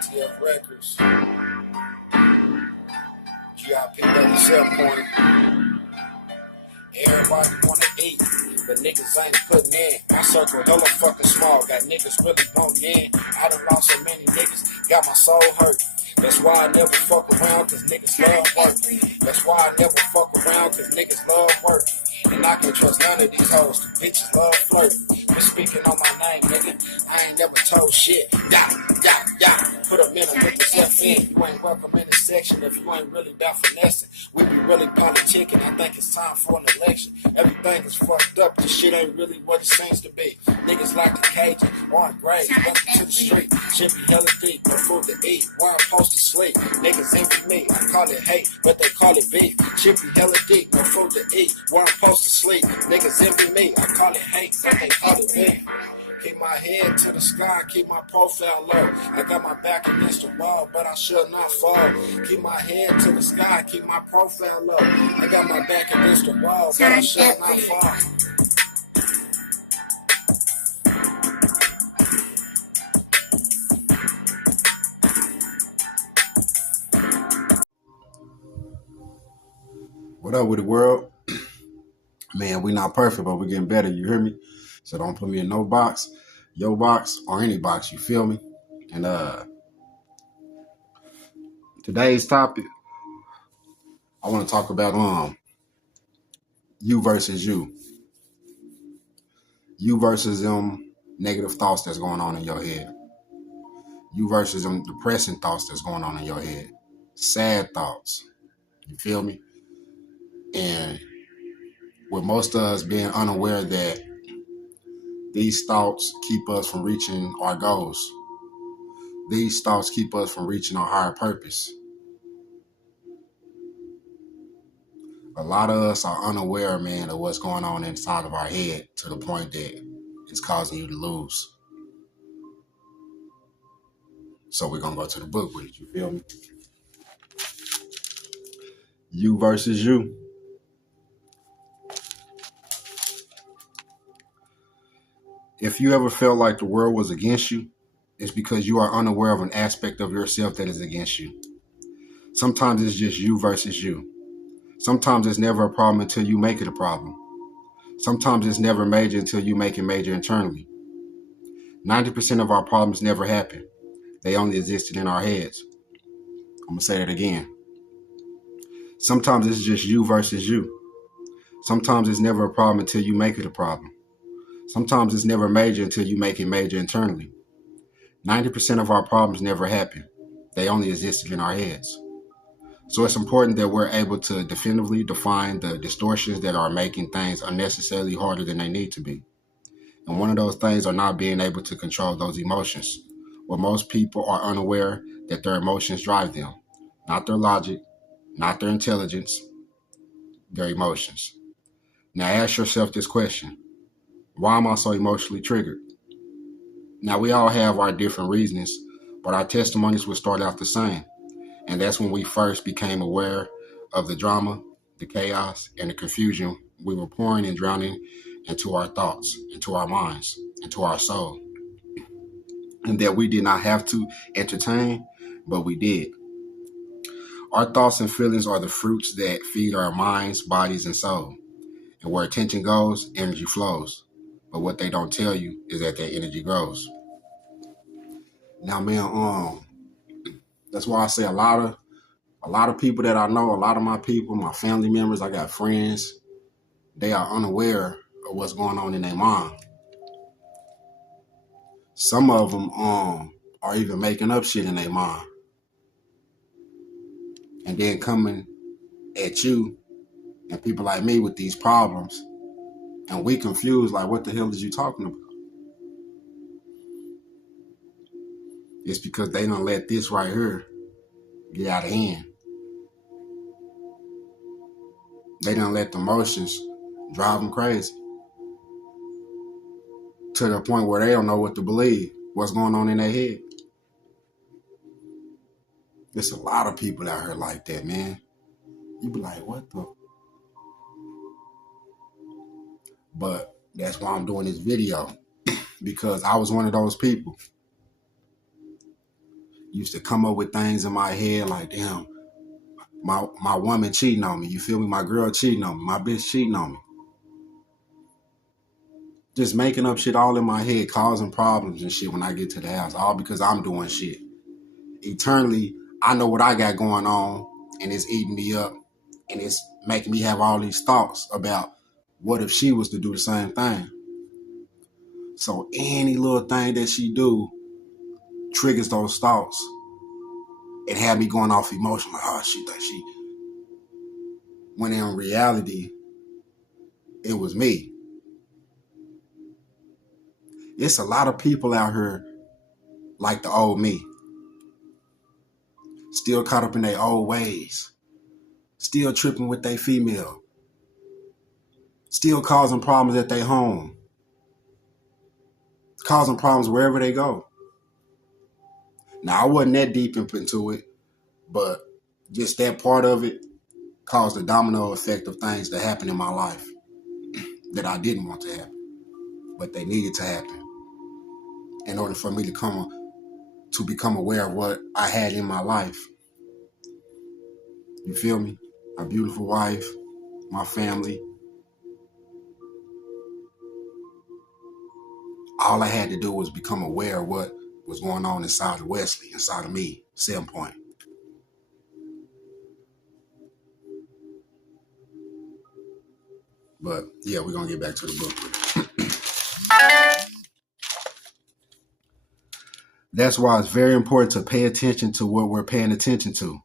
ITF Records, GIPW Point. Everybody wanna eat, but niggas ain't putting in. My circle hella fucking small, got niggas really wanting in. I done lost so many niggas, got my soul hurt. That's why I never fuck around, cause niggas love work. That's why I never fuck around, cause niggas love work. And I can't trust none of these hoes, the bitches love flirting. Been speaking on my name, nigga, I ain't never told shit. Yeah. Put a minute with this F in. You ain't welcome in this section if you ain't really about finessing. We be really politicking, I think it's time for an election. Everything is fucked up, this shit ain't really what it seems to be. Niggas like the Cajun, on grade, welcome to the street. Shit be hella deep, no food to eat, where I'm supposed to sleep. Niggas envy me, I call it hate, but they call it beef. Shit be hella deep, no food to eat, where I'm supposed to sleep. Niggas envy me, I call it hate, but they call it beef. Keep my head to the sky, keep my profile low. I got my back against the wall, but I should not fall. Keep my head to the sky, keep my profile low. I got my back against the wall, but I should not fall. What up with the world? Man, we not perfect, but we're getting better, you hear me? So don't put me in no box, your box, or any box, you feel me? And today's topic, I want to talk about you versus you. You versus them negative thoughts that's going on in your head. You versus them depressing thoughts that's going on in your head. Sad thoughts. You feel me? And with most of us being unaware that these thoughts keep us from reaching our goals. These thoughts keep us from reaching our higher purpose. A lot of us are unaware, man, of what's going on inside of our head to the point that it's causing you to lose. So we're going to go to the book with it, you feel me? You versus you. If you ever felt like the world was against you, it's because you are unaware of an aspect of yourself that is against you. Sometimes it's just you versus you. Sometimes it's never a problem until you make it a problem. Sometimes it's never major until you make it major internally. 90% of our problems never happen. They only existed in our heads. I'm going to say that again. Sometimes it's just you versus you. Sometimes it's never a problem until you make it a problem. Sometimes it's never major until you make it major internally. 90% of our problems never happen. They only existed in our heads. So it's important that we're able to definitively define the distortions that are making things unnecessarily harder than they need to be. And one of those things are not being able to control those emotions. Where most people are unaware that their emotions drive them. Not their logic, not their intelligence, their emotions. Now ask yourself this question. Why am I so emotionally triggered? Now we all have our different reasons, but our testimonies will start out the same. And that's when we first became aware of the drama, the chaos, and the confusion we were pouring and drowning into our thoughts, into our minds, into our soul. And that we did not have to entertain, but we did. Our thoughts and feelings are the fruits that feed our minds, bodies, and soul. And where attention goes, energy flows. But what they don't tell you is that that energy grows. Now, man, that's why I say a lot of people that I know, a lot of my people, my family members, I got friends, they are unaware of what's going on in their mind. Some of them are even making up shit in their mind. And then coming at you and people like me with these problems. And we confused, like, what the hell is you talking about? It's because they don't let this right here get out of hand. They don't let the emotions drive them crazy. To the point where they don't know what to believe, what's going on in their head. There's a lot of people out here like that, man. You be like, what the? But that's why I'm doing this video. Because I was one of those people. Used to come up with things in my head like, damn, my woman cheating on me. You feel me? My girl cheating on me. My bitch cheating on me. Just making up shit all in my head, causing problems and shit when I get to the house, all because I'm doing shit. Eternally, I know what I got going on, and it's eating me up, and it's making me have all these thoughts about what if she was to do the same thing. So any little thing that she do triggers those thoughts. It had me going off emotion, like, oh, she thought she. When in reality, it was me. It's a lot of people out here like the old me. Still caught up in their old ways. Still tripping with their female. Still causing problems at their home. Causing problems wherever they go. Now, I wasn't that deep into it, but just that part of it caused a domino effect of things that happened in my life that I didn't want to happen, but they needed to happen in order for me to become aware of what I had in my life. You feel me? My beautiful wife, my family. All I had to do was become aware of what was going on inside of Wesley, inside of me, 7 Point. But yeah, we're going to get back to the book. That's why it's very important to pay attention to what we're paying attention to,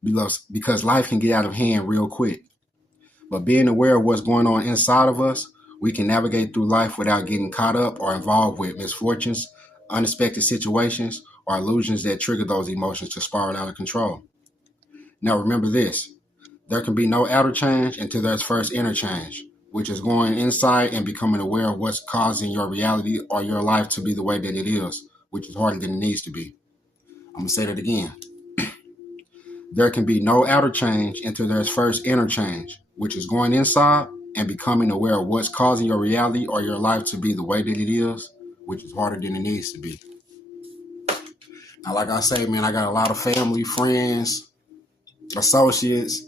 because life can get out of hand real quick. But being aware of what's going on inside of us, we can navigate through life without getting caught up or involved with misfortunes, unexpected situations, or illusions that trigger those emotions to spiral out of control. Now remember this, there can be no outer change until there's first inner change, which is going inside and becoming aware of what's causing your reality or your life to be the way that it is, which is harder than it needs to be. I'm going to say that again. There can be no outer change until there's first inner change, which is going inside and becoming aware of what's causing your reality or your life to be the way that it is, which is harder than it needs to be. Now, like I say, man, I got a lot of family, friends, associates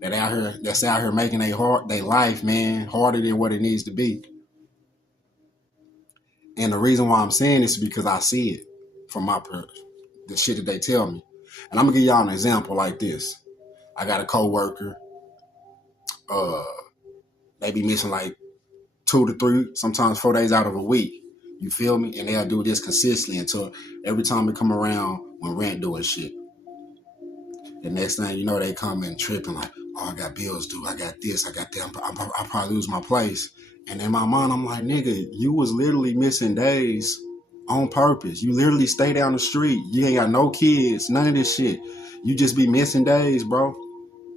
that's out here making their life, man, harder than what it needs to be. And the reason why I'm saying this is because I see it from the shit that they tell me. And I'm gonna give y'all an example like this. I got a coworker. They be missing like 2 to 3, sometimes 4 days out of a week. You feel me? And they'll do this consistently until every time they come around when rent doing shit. The next thing you know, they come in tripping like, oh, I got bills due. I got this. I got that. I'll probably lose my place. And in my mind, I'm like, nigga, you was literally missing days on purpose. You literally stay down the street. You ain't got no kids, none of this shit. You just be missing days, bro.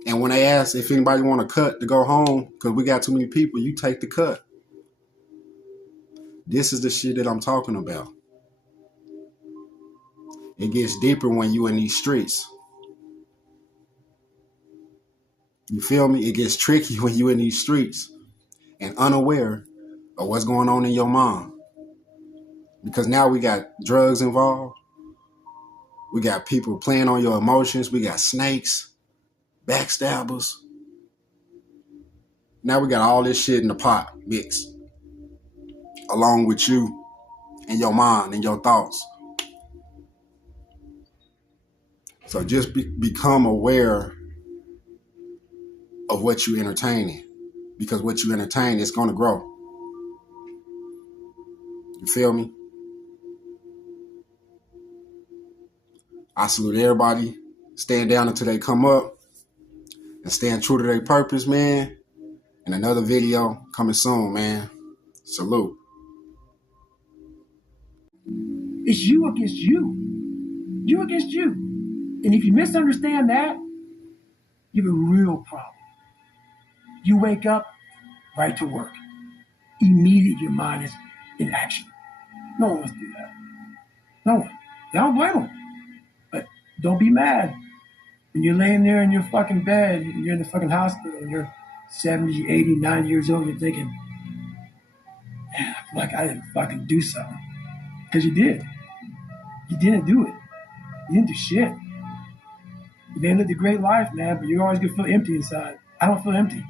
And when they ask if anybody want to cut to go home because we got too many people, you take the cut. This is the shit that I'm talking about. It gets deeper when you in these streets. You feel me? It gets tricky when you in these streets and unaware of what's going on in your mind. Because now we got drugs involved. We got people playing on your emotions. We got snakes, backstabbers. Now we got all this shit in the pot mixed along with you and your mind and your thoughts. So just become aware of what you entertaining, because what you entertain is going to grow. You feel me? I salute everybody. Stand down until they come up and stand true to their purpose, man. And another video coming soon, man. Salute. It's you against you. You against you. And if you misunderstand that, you have a real problem. You wake up, right to work. Immediately your mind is in action. No one wants to do that. No one. I don't blame them. But don't be mad. When you're laying there in your fucking bed, you're in the fucking hospital, and you're 70, 80, 90 years old, you're thinking, man, I feel like I didn't fucking do something. Because you did. You didn't do it. You didn't do shit. You may have lived a great life, man, but you're always gonna feel empty inside. I don't feel empty.